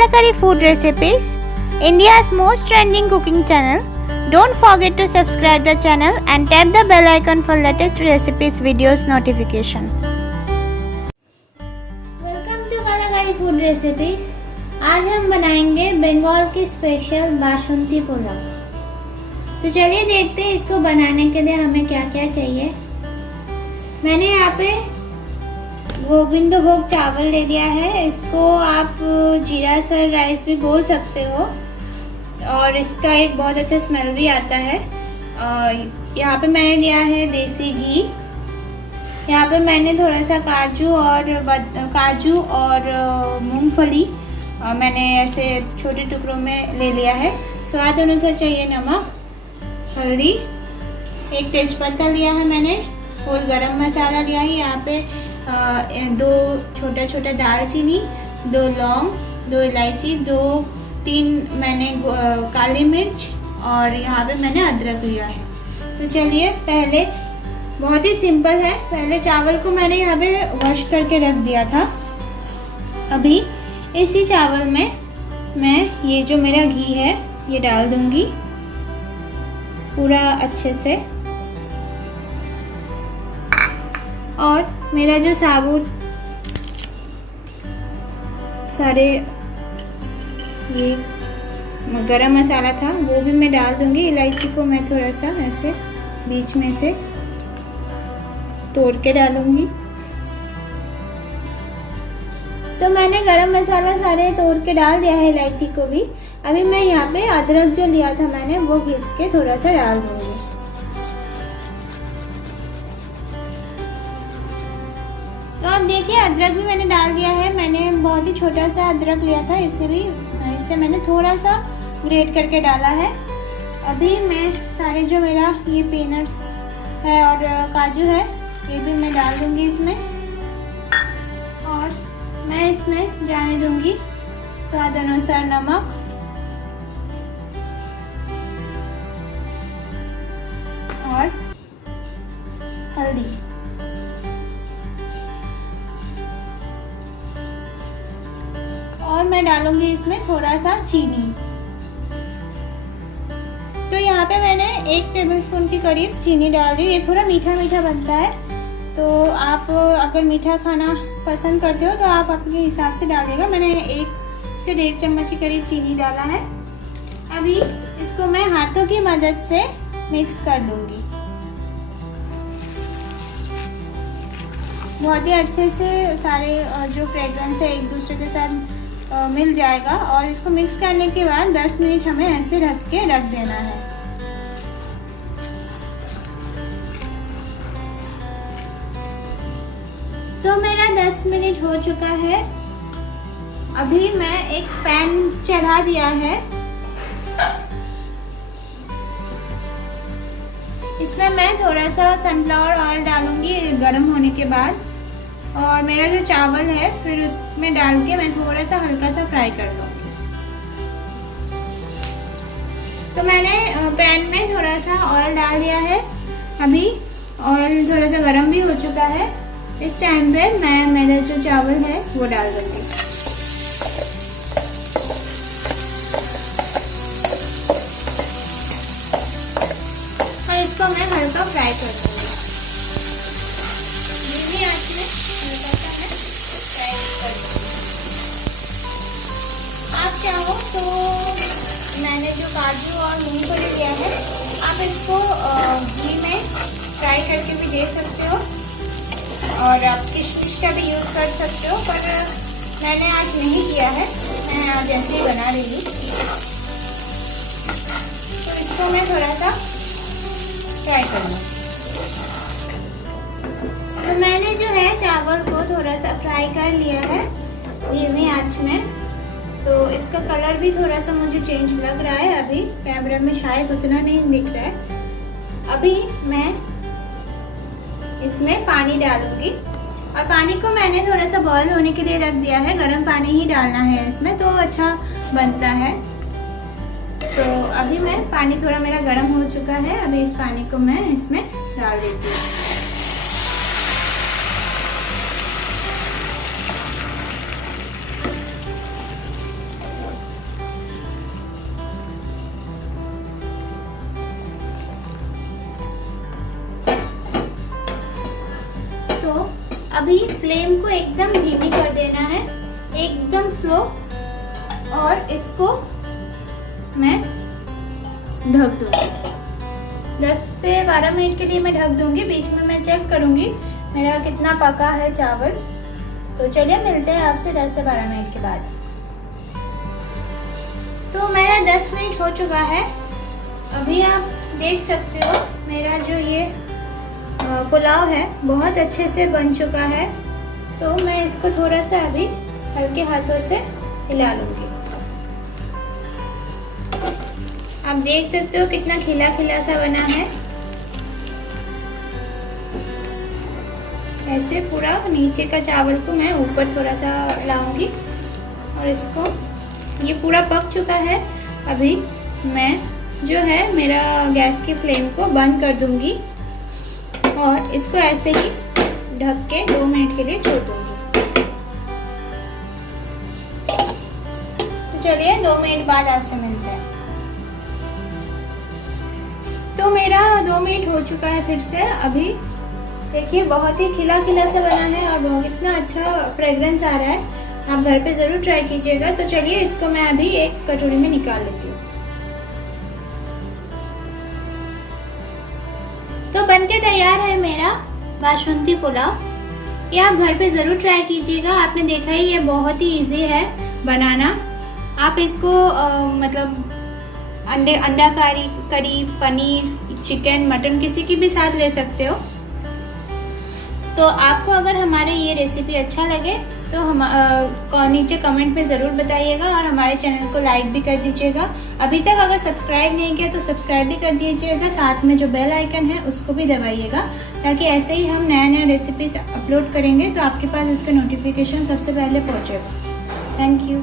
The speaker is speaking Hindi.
Kalakari Food Recipes, India's most trending cooking channel. Don't forget to subscribe the channel and tap the bell icon for latest recipes videos notifications. Welcome to Kalakari Food Recipes. आज हम बनाएंगे बंगाल की स्पेशल बासुंदी पुलाव। तो चलिए देखते हैं इसको बनाने के लिए हमें क्या क्या चाहिए। मैंने यहाँ पे गोविंद भोग चावल ले लिया है। इसको आप जीरा सर राइस भी बोल सकते हो और इसका एक बहुत अच्छा स्मेल भी आता है। यहाँ पे मैंने लिया है देसी घी। यहाँ पे मैंने थोड़ा सा काजू और मूंगफली मैंने ऐसे छोटे टुकड़ों में ले लिया है। स्वाद अनुसार चाहिए नमक, हल्दी, एक तेज़पत्ता लिया है मैंने, होल गरम मसाला लिया है। यहाँ पे 2 छोटा दालचीनी, 2 लौंग, 2 इलायची, 2-3 मैंने काली मिर्च और यहाँ पे मैंने अदरक लिया है। तो चलिए पहले बहुत ही सिंपल है। पहले चावल को मैंने यहाँ पे वॉश करके रख दिया था। अभी इसी चावल में मैं ये जो मेरा घी है ये डाल दूंगी पूरा अच्छे से। और मेरा जो साबुत सारे ये गरम मसाला था वो भी मैं डाल दूंगी। इलायची को मैं थोड़ा सा ऐसे बीच में से तोड़ के डालूंगी। तो मैंने गरम मसाला सारे तोड़ के डाल दिया है, इलायची को भी। अभी मैं यहाँ पे अदरक जो लिया था मैंने वो घिस के थोड़ा सा डाल दूंगी। तो अब देखिए अदरक भी मैंने डाल दिया है। मैंने बहुत ही छोटा सा अदरक लिया था, इससे मैंने थोड़ा सा ग्रेट करके डाला है। अभी मैं सारे जो मेरा ये पीनट्स है और काजू है ये भी मैं डाल दूंगी इसमें। और मैं इसमें जाने दूंगी स्वाद अनुसार नमक और हल्दी। और मैं डालूंगी इसमें थोड़ा सा चीनी। तो यहाँ पे मैंने 1 टेबलस्पून के करीब चीनी डाल दी। ये थोड़ा मीठा मीठा बनता है, तो आप अगर मीठा खाना पसंद करते हो तो आप अपने हिसाब से डालिएगा। मैंने 1 से 1.5 चम्मच के करीब चीनी डाला है। अभी इसको मैं हाथों की मदद से मिक्स कर दूंगी। बहुत ही अच्छे से सारे जो फ्रेग्रेंस है एक दूसरे के साथ मिल जाएगा। और इसको मिक्स करने के बाद 10 मिनट हमें ऐसे रख देना है। तो मेरा 10 मिनट हो चुका है। अभी मैं एक पैन चढ़ा दिया है। इसमें मैं थोड़ा सा सनफ्लावर ऑयल डालूंगी गर्म होने के बाद। और मेरा जो चावल है फिर उसमें डाल के मैं थोड़ा सा हल्का सा फ्राई कर लूँगी। तो मैंने पैन में थोड़ा सा ऑयल डाल दिया है। अभी ऑयल थोड़ा सा गर्म भी हो चुका है। इस टाइम पे मैं मेरा जो चावल है वो डाल दूँगी। और इसको मैं हल्का फ्राई कर दूँगी। चाहो तो मैंने जो काजू और मूंगफली लिया है आप इसको घी में फ्राई करके भी दे सकते हो और आप किशमिश का भी यूज़ कर सकते हो, पर मैंने आज नहीं किया है। मैं आज ऐसे ही बना रही हूँ। तो इसको मैं थोड़ा सा फ्राई करूँगी। तो मैंने जो है चावल को थोड़ा सा फ्राई कर लिया है धीमी आंच में। तो इसका कलर भी थोड़ा सा मुझे चेंज लग रहा है। अभी कैमरा में शायद उतना नहीं दिख रहा है। अभी मैं इसमें पानी डालूंगी और पानी को मैंने थोड़ा सा बॉईल होने के लिए रख दिया है। गर्म पानी ही डालना है इसमें तो अच्छा बनता है। तो अभी मैं पानी थोड़ा मेरा गर्म हो चुका है। अभी इस पानी को मैं इसमें डाल देती हूँ। अभी फ्लेम को एकदम धीमी कर देना है, एकदम स्लो। और इसको मैं ढक दूंगी 10 से 12 मिनट के लिए मैं ढक दूंगी। बीच में मैं चेक करूंगी मेरा कितना पका है चावल। तो चलिए मिलते हैं आपसे 10 से 12 मिनट के बाद। तो मेरा 10 मिनट हो चुका है। अभी आप देख सकते हो मेरा जो ये पुलाव है बहुत अच्छे से बन चुका है। तो मैं इसको थोड़ा सा अभी हल्के हाथों से हिला लूंगी। आप देख सकते हो कितना खिला खिला सा बना है। ऐसे पूरा नीचे का चावल को मैं ऊपर थोड़ा सा लाऊंगी और इसको, ये पूरा पक चुका है। अभी मैं जो है मेरा गैस की फ्लेम को बंद कर दूंगी और इसको ऐसे ही ढक के 2 मिनट के लिए छोड़ दूंगी। तो चलिए 2 मिनट बाद आपसे मिलते हैं। तो मेरा 2 मिनट हो चुका है फिर से। अभी देखिए बहुत ही खिला खिला सा बना है और बहुत इतना अच्छा फ्रेग्रेंस आ रहा है। आप घर पे ज़रूर ट्राई कीजिएगा। तो चलिए इसको मैं अभी एक कटोरी में निकाल लेती हूँ। तो बनके तैयार है मेरा बासमती पुलाव। ये आप घर पे ज़रूर ट्राई कीजिएगा। आपने देखा ही ये बहुत ही इजी है बनाना। आप इसको मतलब अंडा करी, पनीर, चिकन, मटन किसी की भी साथ ले सकते हो। तो आपको अगर हमारे ये रेसिपी अच्छा लगे तो हम नीचे कमेंट में ज़रूर बताइएगा और हमारे चैनल को लाइक भी कर दीजिएगा। अभी तक अगर सब्सक्राइब नहीं किया तो सब्सक्राइब भी कर दीजिएगा। साथ में जो बेल आइकन है उसको भी दबाइएगा ताकि ऐसे ही हम नया रेसिपीज अपलोड करेंगे तो आपके पास उसका नोटिफिकेशन सबसे पहले पहुँचेगा। Thank you.